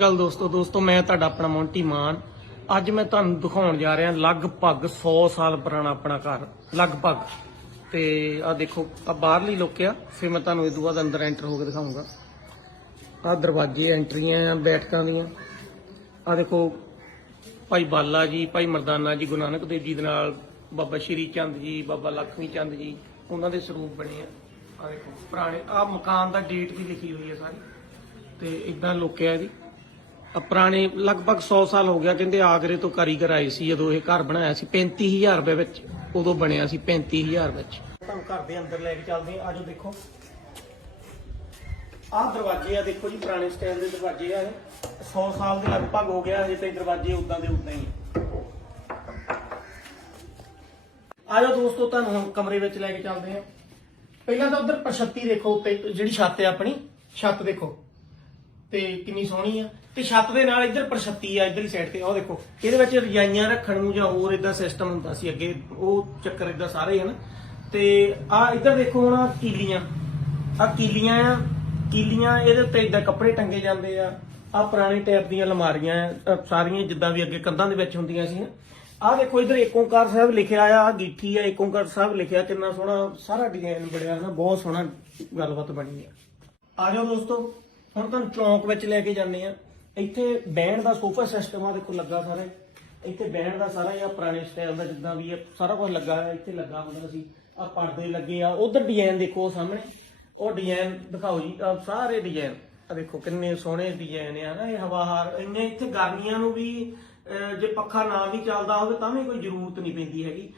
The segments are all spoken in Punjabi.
ਗੱਲ ਦੋਸਤੋ ਦੋਸਤੋ, ਮੈਂ ਤੁਹਾਡਾ ਆਪਣਾ ਮੌਂਟੀ ਮਾਨ। ਅੱਜ ਮੈਂ ਤੁਹਾਨੂੰ ਦਿਖਾਉਣ ਜਾ ਰਿਹਾ ਲਗਭਗ 100 ਸਾਲ ਪੁਰਾਣਾ ਆਪਣਾ ਘਰ। ਲਗਭਗ। ਤੇ ਆ ਦੇਖੋ ਆ ਬਾਹਰਲੀ ਲੁੱਕ ਆ। ਫਿਰ ਮੈਂ ਤੁਹਾਨੂੰ ਇਸ ਤੋਂ ਬਾਅਦ ਅੰਦਰ ਐਂਟਰ ਹੋ ਕੇ ਦਿਖਾਉਂਗਾ ਆ ਦਰਵਾਜ਼ੇ ਐਂਟਰੀਆਂ ਆ, ਬੈਠਕਾਂ ਦੀਆਂ। ਆ ਦੇਖੋ, ਭਾਈ ਬਾਲਾ ਜੀ, ਭਾਈ ਮਰਦਾਨਾ ਜੀ, ਗੁਰੂ ਨਾਨਕ ਦੇਵ ਜੀ ਦੇ ਨਾਲ, ਬਾਬਾ ਸ਼੍ਰੀ ਚੰਦ ਜੀ, ਬਾਬਾ ਲਖਮੀ ਚੰਦ ਜੀ, ਉਹਨਾਂ ਦੇ ਸਰੂਪ ਬਣੇ ਆ। ਆ ਦੇਖੋ, ਪੁਰਾਣੇ ਆ ਮਕਾਨ ਦਾ ਡੇਟ ਵੀ ਲਿਖੀ ਹੋਈ ਹੈ ਸਾਰੀ। ਤੇ ਇਦਾਂ ਲੋਕਿਆ ਇਹਦੀ। ਪੁਰਾਣੇ ਲਗਭਗ 100 ਸਾਲ ਹੋ ਗਿਆ ਕਹਿੰਦੇ ਆਗਰੇ ਤੋਂ ਕਾਰੀਗਰ ਆਏ ਸੀ, ਜਦੋਂ ਇਹ ਘਰ ਬਣਾਇਆ ਸੀ 35000 ਰੁਪਏ ਵਿੱਚ ਉਦੋਂ ਬਣਿਆ ਸੀ 35000 ਵਿੱਚ। ਤੁਹਾਨੂੰ ਘਰ ਦੇ ਅੰਦਰ ਲੈ ਕੇ ਚੱਲਦੇ ਆ ਆਜੋ ਦੇਖੋ। ਆਹ ਦਰਵਾਜ਼ੇ ਆ, ਦੇਖੋ ਜੀ, ਪੁਰਾਣੇ ਸਟਾਈਲ ਦੇ ਦਰਵਾਜ਼ੇ ਆ ਇਹ। 100 ਸਾਲ ਦੇ ਲਗਭਗ ਹੋ ਗਿਆ, ਹਜੇ ਤੇ ਦਰਵਾਜ਼ੇ ਉਦਾਂ ਦੇ ਉਦਾਂ ਹੀ ਆ। ਆਜੋ ਦੋਸਤੋ, ਤੁਹਾਨੂੰ ਹੁਣ ਕਮਰੇ ਵਿੱਚ ਲੈ ਕੇ ਚੱਲਦੇ ਆ ਪਹਿਲਾਂ ਤਾਂ ਉਧਰ ਪ੍ਰਸ਼ਤੀ ਦੇਖੋ ਉੱਤੇ, ਜਿਹੜੀ ਛੱਤ ਹੈ ਆਪਣੀ, ਛੱਤ ਦੇਖੋ। ਤੇ ਕਿੰਨੀ ਸੋਹਣੀ ਆ। ਤੇ ਛੱਤ ਦੇ ਨਾਲ ਇੱਧਰ ਪ੍ਰਸ਼ਤੀ ਆ ਇੱਧਰਲੀ ਸਾਈਡ ਤੇ। ਉਹ ਦੇਖੋ ਇਹਦੇ ਵਿੱਚ ਰਜਾਈਆਂ ਰੱਖਣ ਨੂੰ ਜਾਂ ਹੋਰ ਇਦਾਂ ਸਿਸਟਮ ਹੁੰਦਾ ਸੀ ਅੱਗੇ। ਉਹ ਚੱਕਰ ਇਦਾਂ ਸਾਰੇ ਹਨ। ਤੇ ਆ ਇੱਧਰ ਦੇਖੋ ਹੁਣ ਆਹ ਕੀਲੀਆਂ। ਆ ਕੀਲੀਆਂ ਆ। ਕੀਲੀਆਂ ਇਹਦੇ ਉੱਤੇ ਇਦਾਂ ਕੱਪੜੇ ਟੰਗੇ ਜਾਂਦੇ ਆ। ਆ ਪੁਰਾਣੇ ਟਾਈਪ ਦੀਆਂ ਅਲਮਾਰੀਆਂ ਆ, ਸਾਰੀਆਂ ਜਿੱਦਾਂ ਵੀ ਅੱਗੇ ਕੰਧਾਂ ਦੇ ਵਿੱਚ ਹੁੰਦੀਆਂ ਸੀ। ਆ ਦੇਖੋ ਇਧਰ ਏਕ ਓਂਕਾਰ ਸਾਹਿਬ ਲਿਖਿਆ ਆ ਆ ਗੀਠੀ ਆ ਏਕ ਓਂਕਾਰ ਸਾਹਿਬ ਲਿਖਿਆ ਕਿੰਨਾ ਸੋਹਣਾ ਸਾਰਾ ਡਿਜ਼ਾਈਨ ਬਣਿਆ ਨਾ ਬਹੁਤ ਸੋਹਣਾ ਗੱਲਬਾਤ ਬਣੀ ਆ। ਆ ਜਾਓ ਦੋਸਤੋ। ਹੁਣ ਤੁਹਾਨੂੰ ਚੌਂਕ ਵਿੱਚ ਲੈ ਕੇ ਜਾਂਦੇ ਆ ਇੱਥੇ ਬੈਂਡ ਦਾ ਸੋਫਾ ਸਿਸਟਮ ਆ, ਦੇਖੋ ਲੱਗਾ ਸਾਰੇ। ਇੱਥੇ ਬੈਂਡ ਦਾ ਸਾਰਾ ਇਹ ਪੁਰਾਣੇ ਸਟਾਈਲ ਦਾ ਜਿੱਦਾਂ ਵੀ ਇਹ ਸਾਰਾ ਕੁਝ ਲੱਗਾ ਹੈ ਇੱਥੇ ਲੱਗਾ ਹੁੰਦਾ ਸੀ। ਆ ਪਰਦੇ ਲੱਗੇ ਆ, ਉਧਰ ਡਿਜ਼ਾਈਨ ਦੇਖੋ ਸਾਹਮਣੇ। ਉਹ ਡਿਜ਼ਾਈਨ ਦਿਖਾਓ ਜੀ, ਆਹ ਸਾਰੇ ਡਿਜ਼ਾਈਨ ਆ ਦੇਖੋ ਕਿੰਨੇ ਸੋਹਣੇ ਡਿਜ਼ਾਈਨ ਆ ਨਾ, ਇਹ ਹਵਾਹਾਰ ਇੰਨੇ ਇੱਥੇ ਗਰਮੀਆਂ ਨੂੰ ਵੀ ਜੇ ਪੱਖਾ ਨਾ ਵੀ ਚੱਲਦਾ ਹੋਵੇ ਤਾਂ ਵੀ ਕੋਈ ਜ਼ਰੂਰਤ ਨਹੀਂ ਪੈਂਦੀ ਹੈਗੀ।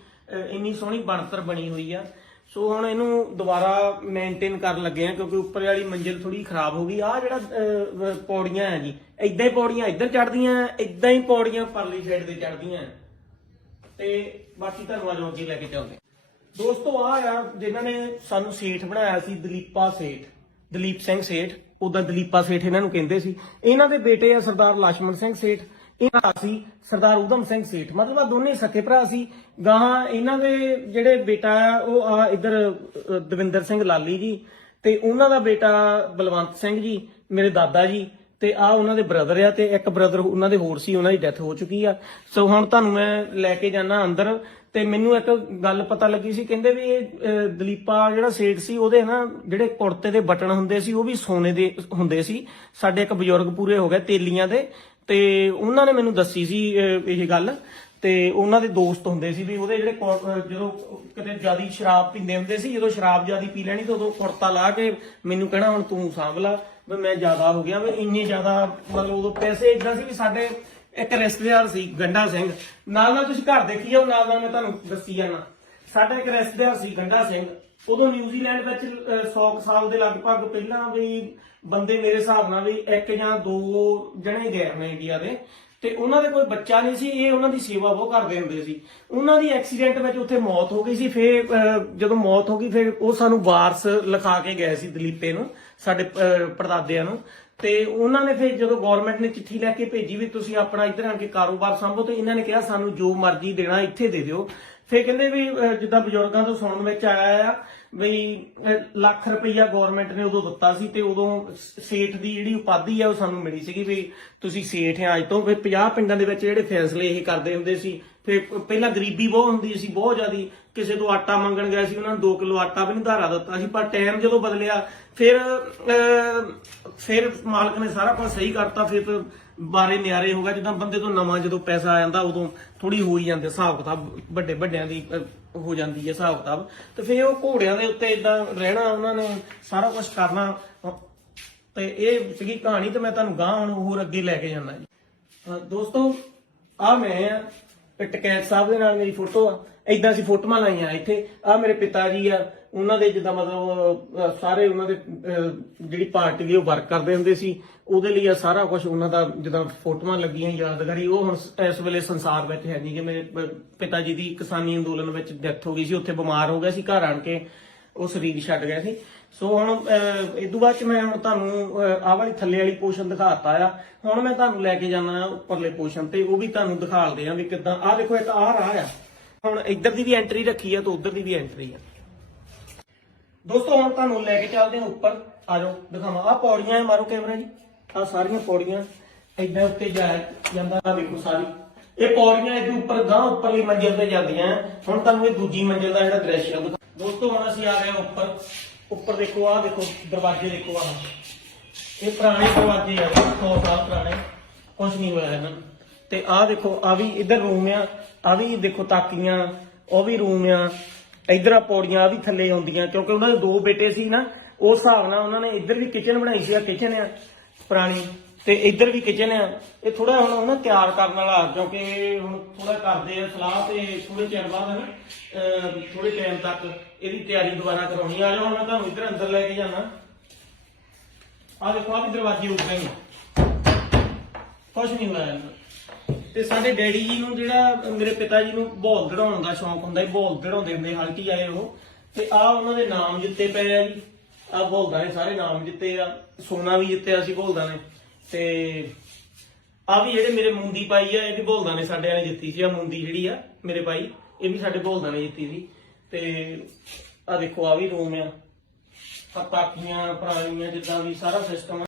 ਇੰਨੀ ਸੋਹਣੀ ਬਣਤਰ ਬਣੀ ਹੋਈ ਆ। ਸੋ ਹੁਣ ਇਹਨੂੰ ਦੁਬਾਰਾ ਮੇਨਟੇਨ ਕਰਨ ਲੱਗੇ ਆ, ਕਿਉਂਕਿ ਉੱਪਰ ਵਾਲੀ ਮੰਜ਼ਿਲ ਥੋੜੀ ਖਰਾਬ ਹੋ ਗਈ। ਆ ਜਿਹੜਾ ਪੌੜੀਆਂ ਆ ਜੀ ਇਦਾਂ ਹੀ ਪੌੜੀਆਂ ਇੱਧਰ ਚੜਦੀਆਂ ਇਦਾਂ ਹੀ ਪੌੜੀਆਂ ਪਰਲੀ ਸਾਈਡ ਤੇ ਚੜਦੀਆਂ ਤੇ ਬਾਕੀ ਧੰਨਵਾਦ ਅੱਜ ਅੱਗੇ ਲੈ ਕੇ ਚੱਲਦੇ ਦੋਸਤੋ ਆ ਆ ਜਿਨ੍ਹਾਂ ਨੇ ਸਾਨੂੰ ਸੇਠ ਬਣਾਇਆ ਸੀ, ਦਲੀਪਾ ਸੇਠ, ਦਲੀਪ ਸਿੰਘ ਸੇਠ। ਉਹਦਾ ਦਲੀਪਾ ਸੇਠ ਇਹਨਾਂ ਨੂੰ ਕਹਿੰਦੇ ਸੀ। ਇਹਨਾਂ ਦੇ ਬੇਟੇ ਆ ਸਰਦਾਰ ਲక్ష్మణ ਸਿੰਘ ਸੇਠ। ਇਹਨਾਂ ਦਾ ਸੀ, ਸਰਦਾਰ ਉਦਮ ਸਿੰਘ ਸੇਠ। ਮਤਲਬ ਆ ਦੋਨੇ ਸਕੇ ਭਰਾ ਸੀ। ਗਾਹਾਂ ਇਹਨਾਂ ਦੇ ਜਿਹੜੇ ਬੇਟਾ ਆ, ਉਹ ਆ ਇਧਰ ਦਵਿੰਦਰ ਸਿੰਘ ਲਾਲੀ ਜੀ ਤੇ ਉਹਨਾਂ ਦਾ ਬੇਟਾ ਬਲਵੰਤ ਸਿੰਘ ਜੀ, ਮੇਰੇ ਦਾਦਾ ਜੀ ਤੇ ਆ ਉਹਨਾਂ ਦੇ ਬ੍ਰਦਰ ਆ ਤੇ ਇੱਕ ਬ੍ਰਦਰ ਉਹਨਾਂ ਦੇ ਹੋਰ ਸੀ, ਉਹਨਾਂ ਦੀ ਡੈਥ ਹੋ ਚੁੱਕੀ ਆ। ਸੋ ਹੁਣ ਤੁਹਾਨੂੰ ਮੈਂ ਲੈ ਕੇ ਜਾਣਾ ਅੰਦਰ ਤੇ ਮੈਨੂੰ ਇੱਕ ਗੱਲ ਪਤਾ ਲੱਗੀ ਸੀ, ਕਹਿੰਦੇ ਵੀ ਇਹ ਦਲੀਪਾ ਜਿਹੜਾ ਸੇਠ ਸੀ, ਉਹਦੇ ਨਾ ਜਿਹੜੇ ਕੁੜਤੇ ਦੇ ਬਟਨ ਹੁੰਦੇ ਸੀ, ਉਹ ਵੀ ਸੋਨੇ ਦੇ ਹੁੰਦੇ ਸੀ। ਸਾਡੇ ਇੱਕ ਬਜ਼ੁਰਗ ਪੂਰੇ ਹੋ ਗਏ ਤੇਲੀਆਂ ਦੇ। ਤੇ ਉਹਨਾਂ ਨੇ ਮੈਨੂੰ ਦੱਸੀ ਸੀ ਇਹ ਗੱਲ। ਤੇ ਉਹਨਾਂ ਦੇ ਦੋਸਤ ਹੁੰਦੇ ਸੀ ਵੀ ਉਹਦੇ ਜਿਹੜੇ ਜਦੋਂ ਕਿਤੇ ਜਿਆਦੀ ਸ਼ਰਾਬ ਪੀਂਦੇ ਹੁੰਦੇ ਸੀ, ਜਦੋਂ ਸ਼ਰਾਬ ਜਿਆਦੀ ਪੀ ਲੈਣੀ ਤਾਂ ਉਦੋਂ ਕੁੜਤਾ ਲਾ ਕੇ ਮੈਨੂੰ ਕਹਿਣਾ, ਹੁਣ ਤੂੰ ਸਾਂਭ ਲਾ, ਵੀ ਮੈਂ ਜ਼ਿਆਦਾ ਹੋ ਗਿਆ, ਵੀ ਇੰਨੇ ਜ਼ਿਆਦਾ ਮਤਲਬ ਉਦੋਂ ਪੈਸੇ ਇਦਾਂ ਸੀ ਵੀ ਸਾਡੇ ਇੱਕ ਰਿਸ਼ਤੇਦਾਰ ਸੀ, ਗੰਡਾ ਸਿੰਘ। ਨਾਲ ਨਾਲ ਤੁਸੀਂ ਘਰ ਦੇਖੀ ਜਾਓ, ਨਾਲ ਨਾਲ ਮੈਂ ਤੁਹਾਨੂੰ ਦੱਸੀ ਜਾਣਾ। ਸਾਡਾ ਇੱਕ ਰਿਸ਼ਤੇਦਾਰ ਸੀ, ਗੰਡਾ ਸਿੰਘ। ਉਦੋਂ ਨਿਊਜ਼ੀਲੈਂਡ ਵਿੱਚ 100 ਸਾਲ ਦੇ ਲਗਭਗ ਪਹਿਲਾਂ ਵੀ ਬੰਦੇ ਮੇਰੇ ਹਿਸਾਬ ਨਾਲ ਵੀ ਇੱਕ ਜਾਂ ਦੋ ਜਣੇ ਗਏ ਨੇ ਇੰਡੀਆ ਦੇ। ਤੇ ਉਹਨਾਂ ਦੇ ਕੋਈ ਬੱਚਾ ਨਹੀਂ ਸੀ ਇਹ ਉਹਨਾਂ ਦੀ ਸੇਵਾ ਬਹੁਤ ਕਰਦੇ ਹੁੰਦੇ ਸੀ। ਉਹਨਾਂ ਦੀ ਐਕਸੀਡੈਂਟ ਵਿੱਚ ਉੱਥੇ ਮੌਤ ਹੋ ਗਈ ਸੀ ਫੇਰ ਜਦੋਂ ਮੌਤ ਹੋ ਗਈ ਫੇਰ ਉਹ ਸਾਨੂੰ ਵਾਰਸ ਲਿਖਾ ਕੇ ਗਏ ਸੀ ਦਲੀਪੇ ਨੂੰ ਸਾਡੇ ਅਹ, ਪੜਦਾਦਿਆਂ ਨੂੰ। ਤੇ ਉਹਨਾਂ ਨੇ ਫਿਰ ਜਦੋਂ ਗਵਰਨਮੈਂਟ ਨੇ ਚਿੱਠੀ ਲੈ ਕੇ ਭੇਜੀ ਵੀ ਤੁਸੀਂ ਆਪਣਾ ਇੱਧਰ ਆ ਕੇ ਕਾਰੋਬਾਰ ਸੰਭੋ ਤੇ ਇਹਨਾਂ ਨੇ ਕਿਹਾ ਸਾਨੂੰ ਜੋ ਮਰਜ਼ੀ ਦੇਣਾ ਇੱਥੇ ਦੇ ਦਿਓ। ਫਿਰ ਕਹਿੰਦੇ ਵੀ ਅਹ, ਜਿੱਦਾਂ ਬਜ਼ੁਰਗਾਂ ਤੋਂ ਸੁਣਨ ਵਿੱਚ ਆਇਆ ਆ ਵੀ ਅਹ, ਲੱਖ ਰੁਪਈਆ ਗਵਰਨਮੈਂਟ ਨੇ ਉਦੋਂ ਦਿੱਤਾ ਸੀ ਤੇ ਉਦੋਂ ਸ- ਸੇਠ ਦੀ ਜਿਹੜੀ ਉਪਾਧੀ ਆ ਉਹ ਸਾਨੂੰ ਮਿਲੀ ਸੀਗੀ ਵੀ ਤੁਸੀਂ ਸੇਠ ਆ ਅੱਜ ਤੋਂ। ਫਿਰ 50 ਪਿੰਡਾਂ ਦੇ ਵਿੱਚ ਜਿਹੜੇ ਫੈਸਲੇ ਇਹ ਕਰਦੇ ਹੁੰਦੇ ਸੀ ਫਿਰ ਪਹਿਲਾਂ ਗਰੀਬੀ ਬਹੁਤ ਹੁੰਦੀ ਸੀ, ਬਹੁਤ ਜ਼ਿਆਦੀ। ਕਿਸੇ ਤੋਂ ਆਟਾ ਮੰਗਣ ਗਏ ਸੀ, ਉਹਨਾਂ ਨੂੰ 2 ਕਿਲੋ ਆਟਾ ਵੀ ਨਹੀਂ ਧਾਰਾ ਦਿੱਤਾ ਸੀ, ਪਰ ਟਾਈਮ ਜਦੋਂ ਬਦਲਿਆ, ਫਿਰ ਫਿਰ ਮਾਲਕ ਨੇ ਸਾਰਾ ਕੁਝ ਸਹੀ ਕਰਤਾ, ਫਿਰ ਬਾਰੇ ਨਿਆਰੇ ਹੋ ਗਿਆ ਜਿੱਦਾਂ ਬੰਦੇ ਤੋਂ ਨਵਾਂ ਜਦੋਂ ਪੈਸਾ ਆ ਜਾਂਦਾ, ਉਦੋਂ ਥੋੜੀ ਹੋ ਹੀ ਜਾਂਦੇ ਹਿਸਾਬ ਕਿਤਾਬ ਵੱਡੇ ਵੱਡਿਆਂ ਦੀ ਹੋ ਜਾਂਦੀ ਹੈ ਹਿਸਾਬ ਕਿਤਾਬ। ਤੇ ਫਿਰ ਉਹ ਘੋੜਿਆਂ ਦੇ ਉੱਤੇ ਇਦਾਂ ਰਹਿਣਾ, ਉਹਨਾਂ ਨੇ ਸਾਰਾ ਕੁਝ ਕਰਨਾ। ਤੇ ਇਹ ਸੀਗੀ ਕਹਾਣੀ, ਤੇ ਮੈਂ ਤੁਹਾਨੂੰ ਗਾਂ ਹੁਣ ਹੋਰ ਅੱਗੇ ਲੈ ਕੇ ਜਾਣਾ ਜੀ। ਦੋਸਤੋ ਆ ਮੈਂ ਆ ਟਕੈਤ ਸਾਹਿਬ ਦੇ ਨਾਲ ਮੇਰੀ ਫੋਟੋ ਆ। ਇਦਾਂ ਅਸੀਂ ਫੋਟੋਆਂ ਲਾਈਆਂ ਇੱਥੇ। ਆ ਮੇਰੇ ਪਿਤਾ ਜੀ ਆ। ਉਹਨਾਂ ਦੇ ਜਿੱਦਾਂ ਮਤਲਬ ਅਹ, ਸਾਰੇ ਉਹਨਾਂ ਦੇ ਅਹ, ਜਿਹੜੀ ਪਾਰਟੀ ਦੀ ਉਹ ਵਰਕ ਕਰਦੇ ਹੁੰਦੇ ਸੀ ਉਹਦੇ ਲਈ ਆ ਸਾਰਾ ਕੁਝ ਉਹਨਾਂ ਦਾ ਜਿੱਦਾਂ ਫੋਟੋਆਂ ਲੱਗੀਆਂ ਯਾਦਗਾਰੀ। ਉਹ ਹੁਣ ਸ- ਇਸ ਵੇਲੇ ਸੰਸਾਰ ਵਿੱਚ ਹੈ ਨਹੀਂ ਕਿ ਮੇਰੇ ਪ- ਪਿਤਾ ਜੀ ਦੀ ਕਿਸਾਨੀ ਅੰਦੋਲਨ ਵਿੱਚ ਡੈਥ ਹੋ ਗਈ ਸੀ ਉੱਥੇ ਬਿਮਾਰ ਹੋ ਗਿਆ ਸੀ ਘਰ ਆਣ ਕੇ ਉਹ ਸਰੀਰ ਛੱਡ ਗਿਆ ਸੀ। ਸੋ ਹੁਣ ਇਸ ਤੋਂ ਬਾਅਦ ਚ ਮੈਂ ਹੁਣ ਤੁਹਾਨੂੰ ਆਹ ਵਾਲੀ ਥੱਲੇ ਵਾਲੀ ਪੋਸ਼ਨ ਦਿਖਾਤਾ ਆ। ਹੁਣ ਮੈਂ ਤੁਹਾਨੂੰ ਲੈ ਕੇ ਜਾਣਾ ਉੱਪਰਲੇ ਪੋਸ਼ਨ ਤੇ, ਉਹ ਵੀ ਤੁਹਾਨੂੰ ਦਿਖਾਲਦੇ ਆ ਵੀ ਕਿਦਾਂ। ਆਹ ਦੇਖੋ ਇੱਕ ਆਹ ਰਾਹ ਆ। ਹੁਣ ਇੱਧਰ ਦੀ ਵੀ ਐਂਟਰੀ ਰੱਖੀ ਆ ਤੇ ਉੱਧਰ ਦੀ ਵੀ ਐਂਟਰੀ ਆ। ਦੋਸਤੋ, ਹੁਣ ਤੁਹਾਨੂੰ ਲੈ ਕੇ ਚੱਲਦੇ ਹਾਂ ਉੱਪਰ। ਆ ਜਾਓ, ਦਿਖਾਵਾਂ। ਆਹ ਪੌੜੀਆਂ ਮਾਰੋ ਕੈਮਰਾ ਜੀ। ਆਹ ਸਾਰੀਆਂ ਪੌੜੀਆਂ। ਇਦਾਂ ਉੱਤੇ ਜਾ ਜਾਂਦਾ ਆ ਦੇਖੋ ਸਾਰੀ। ਇਹ ਪੌੜੀਆਂ ਇਹਦੇ ਉੱਪਰ ਗਾਂ ਉੱਪਰਲੀ ਮੰਜ਼ਿਲ ਤੇ ਜਾਂਦੀਆਂ ਹੁਣ ਤੁਹਾਨੂੰ ਇਹ ਦੂਜੀ ਮੰਜ਼ਿਲ ਦਾ ਜਿਹੜਾ ਦ੍ਰਿਸ਼ ਆ ਦੋਸਤੋ, ਹੁਣ ਅਸੀਂ ਆ ਗਏ ਹਾਂ ਉੱਪਰ। ਉੱਪਰ ਦੇਖੋ, ਆਹ ਦੇਖੋ, ਦਰਵਾਜ਼ੇ ਦੇਖੋ, ਆਹ। ਇਹ ਪੁਰਾਣੇ ਦਰਵਾਜ਼ੇ ਆ 100 ਸਾਲ ਪੁਰਾਣੇ। ਕੁਝ ਨਹੀਂ ਹੋਇਆ ਇਹਨਾਂ ਨੂੰ। ਤੇ ਆਹ ਦੇਖੋ ਆ ਵੀ ਇਧਰ ਰੂਮ ਆ ਆ ਵੀ ਦੇਖੋ ਤਾਕੀਆਂ, ਉਹ ਵੀ ਰੂਮ ਆ। ਇਧਰ ਆ ਪੌੜੀਆਂ ਆ ਵੀ ਥੱਲੇ ਆਉਂਦੀਆਂ, ਕਿਉਂਕਿ ਉਹਨਾਂ ਦੇ ਦੋ ਬੇਟੇ ਸੀ ਨਾ, ਉਸ ਹਿਸਾਬ ਨਾਲ ਉਹਨਾਂ ਨੇ ਇੱਧਰ ਵੀ ਕਿਚਨ ਬਣਾਈ ਸੀ ਆ ਕਿਚਨ ਆ, ਪੁਰਾਣੀ। ਤੇ ਇੱਧਰ ਵੀ ਕਿਚਨ ਆ। ਇਹ ਥੋੜਾ ਹੁਣ ਉਹਨਾਂ ਤਿਆਰ ਕਰਨ ਵਾਲਾ, ਕਿਉਂਕਿ ਹੁਣ ਥੋੜਾ ਕਰਦੇ ਆ ਸਲਾਹ ਤੇ ਥੋੜੇ ਚਿਰ ਬਾਅਦ ਨਾ ਥੋੜੇ ਟਾਈਮ ਤੱਕ ਇਹਦੀ ਤਿਆਰੀ ਦੁਬਾਰਾ ਕਰਾਉਣੀ ਆ। ਜਾਓ, ਹੁਣ ਮੈਂ ਤੁਹਾਨੂੰ ਇੱਧਰ ਅੰਦਰ ਲੈ ਕੇ ਜਾਣਾ ਆ ਦੇਖੋ ਆ ਵੀ ਦਰਵਾਜ਼ੇ ਉੱਪਰ ਹੀ ਕੁਝ ਨਹੀਂ ਹੋਇਆ ਤੇ ਸਾਡੇ ਡੈਡੀ ਜੀ ਨੂੰ ਜਿਹੜਾ, ਮੇਰੇ ਪਿਤਾ ਜੀ ਨੂੰ ਬੋਲ ਦੜਾਉਣ ਦਾ ਸ਼ੌਂਕ ਹੁੰਦਾ ਸੀ, ਬੋਲ ਦੜਾਉਂਦੇ ਹੁੰਦੇ ਹਲਕੀ ਆਏ ਉਹ। ਤੇ ਆ ਉਹਨਾਂ ਦੇ ਨਾਮ ਜਿੱਤੇ ਪਏ ਆ ਜੀ। ਆ ਬੋਲਦਾ ਨੇ, ਸਾਰੇ ਨਾਮ ਜਿੱਤੇ ਆ। ਸੋਨਾ ਵੀ ਜਿੱਤਿਆ ਸੀ, ਬੋਲਦਾ ਨੇ। ਤੇ ਆ ਵੀ ਜਿਹੜੇ ਮੇਰੇ ਮੁੰਦੀ ਪਾਈ ਆ, ਇਹ ਵੀ ਬੋਲਦਾ ਨੇ ਸਾਡੇ ਵਾਲੇ ਜਿੱਤੀ ਸੀ, ਆ ਮੁੰਦੀ ਜਿਹੜੀ ਆ ਮੇਰੇ ਪਾਈ ਇਹ ਵੀ ਸਾਡੇ ਬੋਲਦਾ ਨੇ ਜਿੱਤੀ ਸੀ। ਤੇ ਆ ਦੇਖੋ, ਆ ਵੀ ਰੂਮ ਆ। ਆ ਤਾਕੀਆਂ ਪੁਰਾਣੀਆਂ ਜਿੱਦਾਂ ਵੀ ਸਾਰਾ ਸਿਸਟਮ